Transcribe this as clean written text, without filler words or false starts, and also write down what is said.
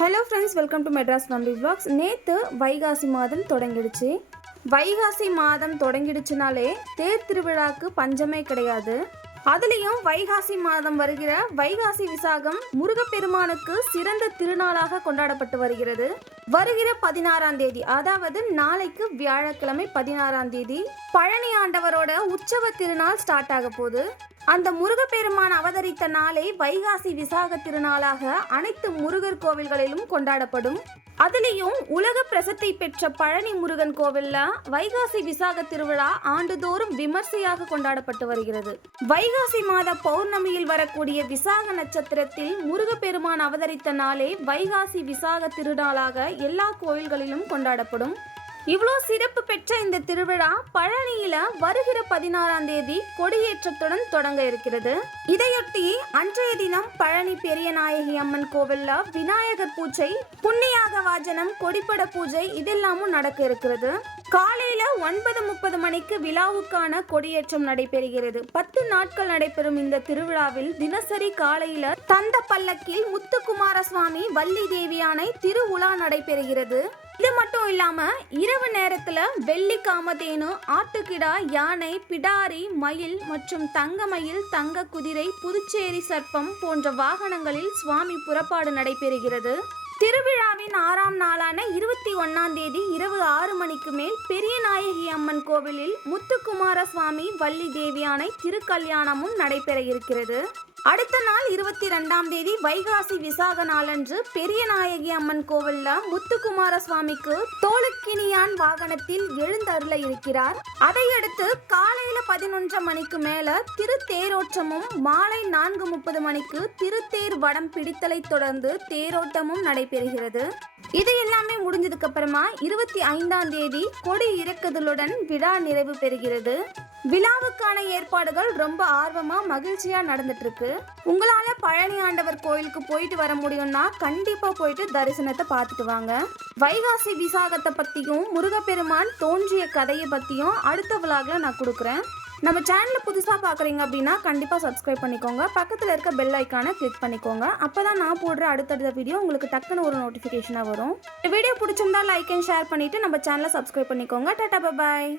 Hello friends, welcome to Madras family vlogs. நேற்று வைகாசி மாதம் தொடங்கிடுச்சு. வைகாசி மாதம் தொடங்கிடுச்சுனாலே தேர் திருவிழாக்கு பஞ்சமே கிடையாது. அதுலேயும் வைகாசி மாதம் வருகிற வைகாசி விசாகம் முருகப்பெருமானுக்கு சிறந்த திருநாளாக கொண்டாடப்பட்டு வருகிறது. வருகிற 16ஆம் தேதி, அதாவது நாளைக்கு வியாழக்கிழமை 16ஆம் தேதி பழனி ஆண்டவரோட உற்சவ திருநாள் ஸ்டார்ட் ஆக போகுது. அந்த முருகப்பெருமான் அவதரித்த நாளை வைகாசி விசாக திருநாளாக அனைத்து முருகர் கோவில்களிலும் கொண்டாடப்படும். அதுலேயும் உலக பிரசித்தி பெற்ற பழனி முருகன் கோவில்ல வைகாசி விசாக திருவிழா ஆண்டுதோறும் விமர்சையாக கொண்டாடப்பட்டு வருகிறது. வைகாசி மாத பௌர்ணமியில் வரக்கூடிய விசாக நட்சத்திரத்தில் முருகப்பெருமான் அவதரித்த நாளே வைகாசி விசாக திருநாளாக எல்லா கோவில்களிலும் கொண்டாடப்படும். இவ்வளோ சிறப்பு பெற்ற இந்த திருவிழா பழனியில வருகிற 16ஆம் தேதி கொடியேற்றத்துடன் தொடங்க இருக்கிறது. இதையொட்டி அன்றைய தினம் பழனி பெரியநாயகி அம்மன் கோவில்ல விநாயகர் பூஜை, புண்ணியாக வாஜனம், கொடிப்பட பூஜை இதெல்லாமும் நடக்க இருக்கிறது. காலையில 9:30 மணிக்கு விழாவுக்கான கொடியேற்றம் நடைபெறுகிறது. 10 நாட்கள் நடைபெறும் இந்த திருவிழாவில் தினசரி காலையில தந்த பல்லக்கில் முத்துக்குமார சுவாமி, வள்ளி தேவியானை திருவுலா நடைபெறுகிறது. இது மட்டும் இல்லாம இரவு நேரத்துல வெள்ளி காமதேனு, ஆட்டுக்கிடா, யானை, பிடாரி, மயில் மற்றும் தங்கமயில், தங்க குதிரை, புதுச்சேரி சர்ப்பம் போன்ற வாகனங்களில் சுவாமி புறப்பாடு நடைபெறுகிறது. திருவிழாவின் 6ஆம் நாளான 21ஆம் தேதி இரவு 6 மணிக்கு மேல் பெரியநாயகி அம்மன் கோவிலில் முத்துக்குமார சுவாமி, வள்ளி தேவியானை திருக்கல்யாணமும் நடைபெற இருக்கிறது. அடுத்த நாள் 22ஆம் தேதி வைகாசி விசாக நாளன்று பெரியநாயகி அம்மன் கோவில்ல முத்துக்குமார சுவாமிக்கு தோளுக்கினியான் வாகனத்தில் எழுந்தருள இருக்கிறார். அதையடுத்து காலையில 11 மணிக்கு மேல திருத்தேரோட்டமும், மாலை 4:30 மணிக்கு திருத்தேர் வடம் பிடித்தலை தொடர்ந்து தேரோட்டமும் நடைபெறுகிறது. இது எல்லாமே முடிஞ்சதுக்கு அப்புறமா 25ஆம் தேதி கொடி இறக்குதலுடன் விழா நிறைவு பெறுகிறது. விழாவுக்கான ஏற்பாடுகள் ரொம்ப ஆர்வமா மகிழ்ச்சியா நடந்துட்டு இருக்கு. உங்களால பழனி ஆண்டவர் கோயிலுக்கு போயிட்டு வர முடியும்னா கண்டிப்பா போயிட்டு தரிசனத்தை பார்த்துட்டு வாங்க. வைகாசி விசாகத்தை பத்தியும் முருகப்பெருமான் தோன்றிய கதையை பத்தியும் அடுத்த விளாக்ல நான் கொடுக்குறேன். நம்ம சேனலை புதுசாக பார்க்குறீங்க அப்படின்னா கண்டிப்பாக சப்ஸ்கிரைப் பண்ணிக்கோங்க. பக்கத்தில் இருக்க பெல் ஐக்கானை கிளிக் பண்ணிக்கோங்க. அப்போ தான் நான் போடுற அடுத்தடுத்த வீடியோ உங்களுக்கு டக்குன்னு ஒரு நோட்டிஃபிகேஷனாக வரும். இந்த வீடியோ பிடிச்சிருந்தா லைக் அண்ட் ஷேர் பண்ணிவிட்டு நம்ம சேனலை சப்ஸ்கிரைப் பண்ணிக்கோங்க. டாடா, பாய்.